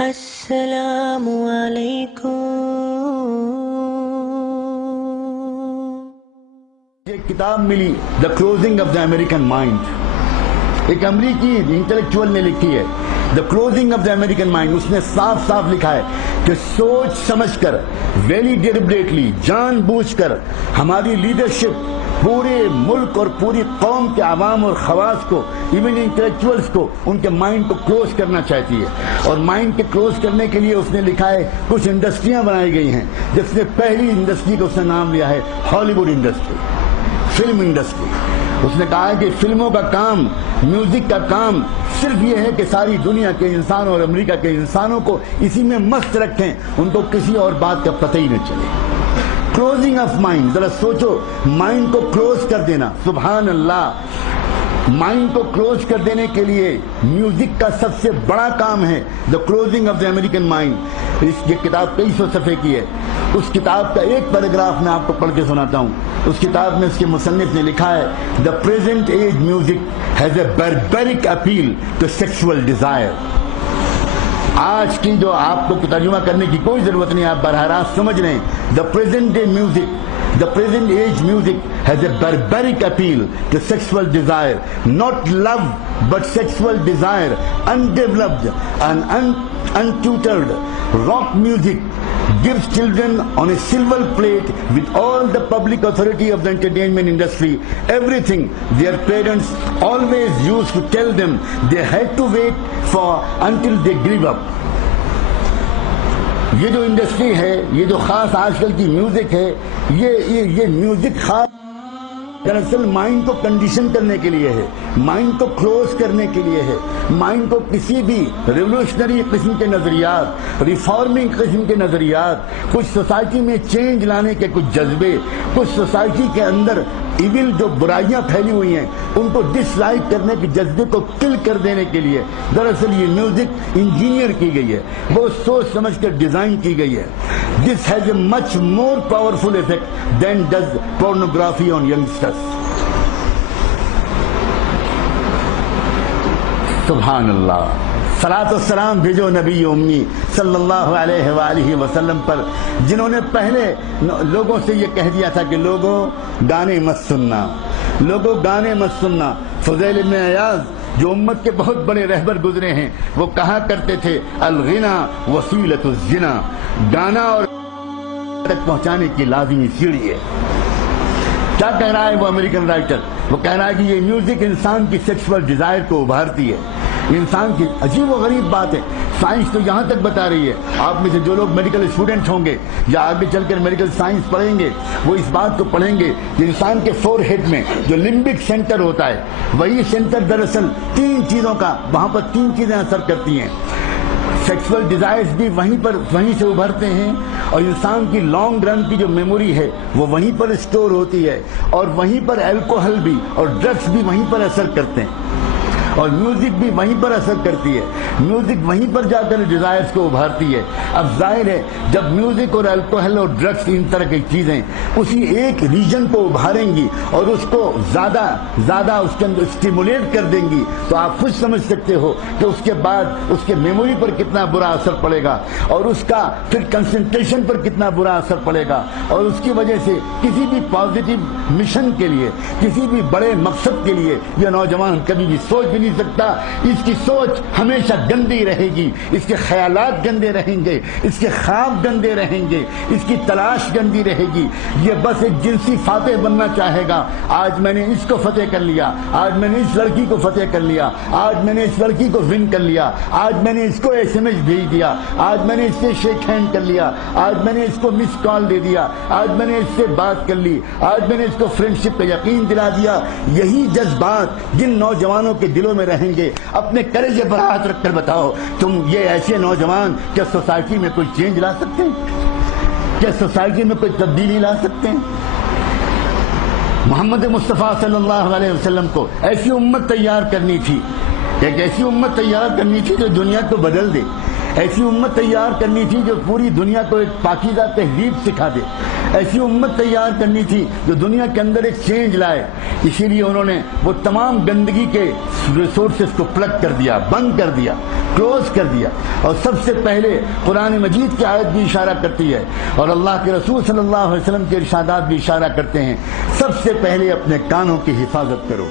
السلام علیکم۔ یہ کتاب ملی the closing of the American mind, ایک امریکی انٹلیکچوئل نے لکھی ہے the closing of the American mind. اس نے صاف صاف لکھا ہے کہ سوچ سمجھ کر، ویری ڈیلیبریٹلی، جان بوجھ کر ہماری لیڈرشپ پورے ملک اور پوری قوم کے عوام اور خواص کو، ایون انٹلیکچوئلز کو، ان کے مائنڈ کو کلوز کرنا چاہتی ہے۔ اور مائنڈ کے کلوز کرنے کے لیے اس نے لکھا ہے کچھ انڈسٹریاں بنائی گئی ہیں، جس نے پہلی انڈسٹری کو اس نے نام لیا ہے ہالی ووڈ انڈسٹری، فلم انڈسٹری۔ اس نے کہا ہے کہ فلموں کا کام، میوزک کا کام صرف یہ ہے کہ ساری دنیا کے انسانوں اور امریکہ کے انسانوں کو اسی میں مست رکھیں، ان کو کسی اور بات کا پتہ ہی نہ چلے۔ کلوزنگ آف مائنڈ، ذرا سوچو، مائنڈ کو کلوز کر دینا، سبحان اللہ۔ مائنڈ کو کلوز کر دینے کے لیے میوزک کا سب سے بڑا کام ہے the closing of the American mind. یہ کتاب 2300 صفحے کی ہے۔ اس کتاب کا ایک پیراگراف میں آپ کو پڑھ کے سناتا ہوں۔ اس کتاب میں اس کے مصنف نے لکھا ہے the present age music has a barbaric appeal to sexual desire. آج کی جو آپ کو ترجمہ کرنے کی کوئی ضرورت نہیں، آپ براہ راست سمجھ رہے ہیں۔ The present day music, the present age music has a barbaric appeal to sexual desire, not love but sexual desire, undeveloped and untutored. Rock music gives children on a silver plate with all the public authority of the entertainment industry everything their parents always used to tell them they had to wait for until they grew up. یہ جو industry ہے، یہ جو خاص آج کل کی music ہے، یہ میوزک خاص دراصل مائنڈ کو کنڈیشن کرنے کے لیے ہے، مائنڈ کو کلوز کرنے کے لیے ہے، مائنڈ کو کسی بھی ریولوشنری قسم کے نظریات، ریفارمنگ قسم کے نظریات، کچھ سوسائٹی میں چینج لانے کے کچھ جذبے، کچھ سوسائٹی کے اندر ایون جو برائیاں پھیلی ہوئی ہیں ان کو ڈس لائک کرنے کے جذبے کو کل کر دینے کے لیے دراصل یہ میوزک انجینئر کی گئی ہے، بہت سوچ سمجھ کر ڈیزائن کی گئی ہے۔ This has a much more powerful effect than does pornography on youngsters. سبحان اللہ، صلاۃ والسلام بھیجو نبی امی صلی اللہ علیہ وآلہ وسلم پر، جنہوں نے پہلے لوگوں سے یہ کہہ دیا تھا کہ لوگوں گانے مت سننا، لوگوں گانے مت سننا۔ فضیل ابن عیاض جو امت کے بہت بڑے رہبر گزرے ہیں، وہ کہا کرتے تھے الغنا وسیلۃ الزنا، گانا اور تک پہنچانے کی لازمی سیڑھی ہے۔ کیا کہہ رہا ہے وہ امریکن رائٹر؟ وہ کہہ رہا ہے کہ یہ میوزک انسان کی سیکسول ڈیزائر کو ابھارتی ہے۔ انسان کی عجیب و غریب بات ہے، سائنس تو یہاں تک بتا رہی ہے، آپ میں سے جو لوگ میڈیکل اسٹوڈنٹ ہوں گے یا آگے چل کر میڈیکل سائنس پڑھیں گے وہ اس بات کو پڑھیں گے کہ انسان کے فور ہیڈ میں جو لمبک سینٹر ہوتا ہے، وہی سینٹر دراصل تین چیزوں کا، وہاں پر تین چیزیں اثر کرتی ہیں۔ سیکسول ڈیزائرز بھی وہیں سے ابھرتے ہیں، اور انسان کی لانگ رن کی جو میموری ہے وہ وہیں پر اسٹور ہوتی ہے، اور وہیں پر الکوہل بھی اور ڈرگس بھی وہیں پر اثر کرتے ہیں، اور میوزک بھی وہیں پر اثر کرتی ہے، میوزک وہیں پر جا کر ڈیزائرز کو ابھارتی ہے۔ اب ظاہر ہے جب میوزک اور الکوہل اور ڈرگس ان طرح کی چیزیں اسی ایک ریجن کو ابھاریں گی اور اس کو زیادہ اس کے اندر اسٹیمولیٹ کر دیں گی، تو آپ خود سمجھ سکتے ہو کہ اس کے بعد اس کے میموری پر کتنا برا اثر پڑے گا، اور اس کا پھر کنسنٹریشن پر کتنا برا اثر پڑے گا، اور اس کی وجہ سے کسی بھی پازیٹیو مشن کے لیے، کسی بھی بڑے مقصد کے لیے یہ نوجوان کبھی بھی سوچ بھی نہیں سکتا۔ اس کی سوچ ہمیشہ گندی رہے گی، اس کے خیالات گندے رہیں گے، اس کے خواب گندے رہیں گے، اس کی تلاش گندی رہے گی۔ یہ بس ایک جنسی فاتح بننا چاہے گا، آج میں نے اس کو فتح کر لیا، آج میں نے اس لڑکی کو فتح کر لیا، آج میں نے اس لڑکی کو ون کر لیا، آج میں نے اس کو ایس ایم ایس بھیج دیا، آج میں نے اس سے شیک ہینڈ کر لیا، آج میں نے اس کو مس کال دے دیا، آج میں نے اس سے بات کر لی، آج میں نے اس کو فرینڈشپ کا یقین دلا دیا۔ یہی جذبات جن نوجوانوں کے دلوں میں رہیں گے، اپنے کلیجے پر ہاتھ رکھ کر بتاؤ، تم یہ ایسے نوجوان کیا سوسائٹی میں کوئی چینج لا سکتے ہیں؟ کیا سوسائٹی میں کوئی تبدیلی لا سکتے ہیں؟ محمد مصطفیٰ صلی اللہ علیہ وسلم کو ایسی امت تیار کرنی تھی، ایک ایسی امت تیار کرنی تھی جو دنیا کو بدل دے، ایسی امت تیار کرنی تھی جو پوری دنیا کو ایک پاکیزہ تہذیب سکھا دے، ایسی امت تیار کرنی تھی جو دنیا کے اندر ایک چینج لائے. اسی لیے انہوں نے وہ تمام گندگی کے ریسورسز کو پلگ کر دیا, بند کر دیا, کلوز کر دیا. اور سب سے پہلے قرآن مجید کی آیت بھی اشارہ کرتی ہے اور اللہ کے رسول صلی اللہ علیہ وسلم کے ارشادات بھی اشارہ کرتے ہیں, سب سے پہلے اپنے کانوں کی حفاظت کرو.